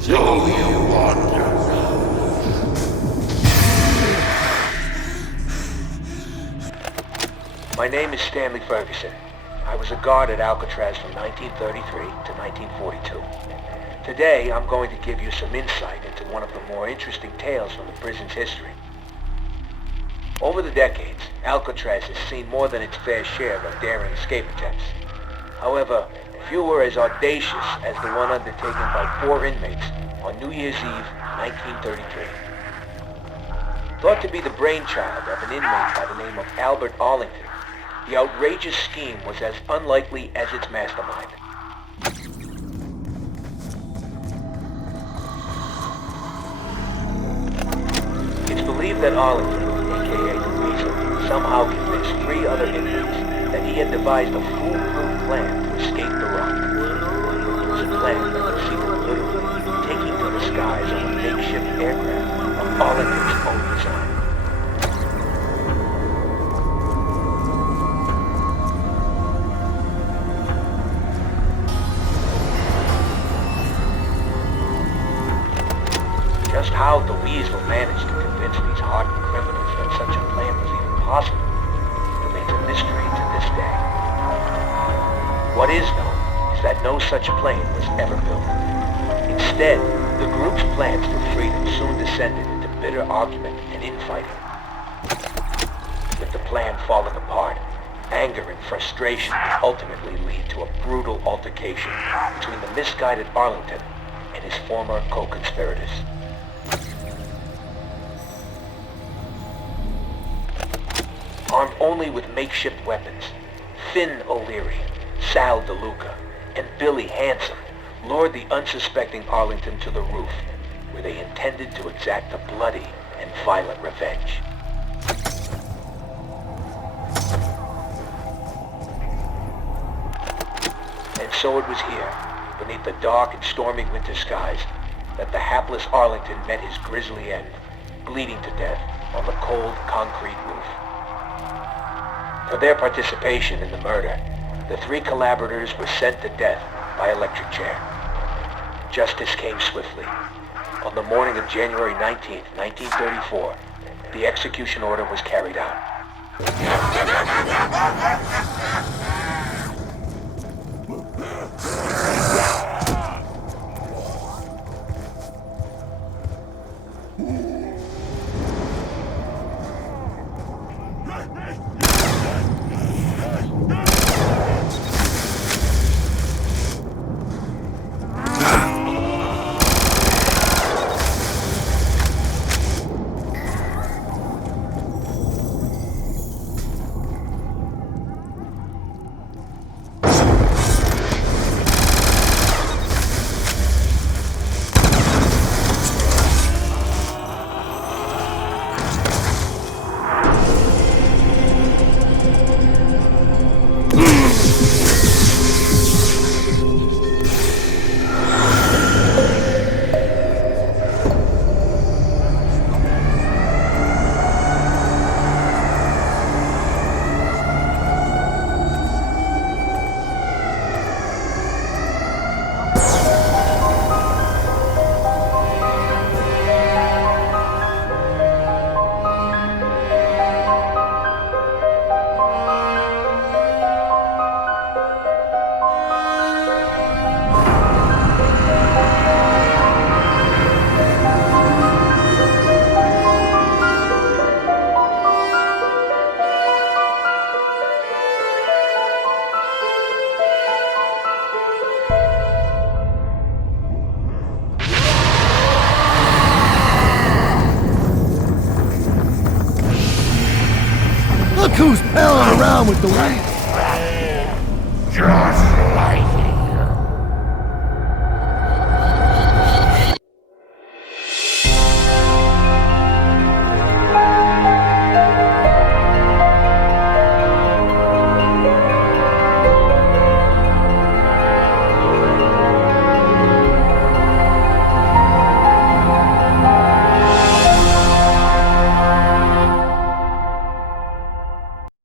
So you wander. My name is Stanley Ferguson. I was a guard at Alcatraz from 1933 to 1942. Today, I'm going to give you some insight into one of the more interesting tales from the prison's history. Over the decades, Alcatraz has seen more than its fair share of daring escape attempts. However, few were as audacious as the one undertaken by 4 inmates on New Year's Eve, 1933. Thought to be the brainchild of an inmate by the name of Albert Arlington, the outrageous scheme was as unlikely as its mastermind. It's believed that Arlington, aka the Weasel, somehow convinced 3 other inmates that he had devised a foolproof plan to escape the rock. It was a plan that would see them literally taking to the skies on a makeshift aircraft of Arlington's own design. Just how the Weasel managed to convince these hardened criminals that such a plan was even possible remains a mystery to this day. What is known is that no such plane was ever built. Instead, the group's plans for freedom soon descended into bitter argument and infighting. With the plan falling apart, anger and frustration ultimately lead to a brutal altercation between the misguided Arlington and his former co-conspirators. Armed only with makeshift weapons, Finn O'Leary, Sal DeLuca, and Billy Handsome lured the unsuspecting Arlington to the roof, where they intended to exact a bloody and violent revenge. And so it was here, beneath the dark and stormy winter skies, that the hapless Arlington met his grisly end, bleeding to death on the cold concrete roof. For their participation in the murder, the 3 collaborators were sent to death by electric chair. Justice came swiftly. On the morning of January 19, 1934, the execution order was carried out. Look who's palling around with the Weasel.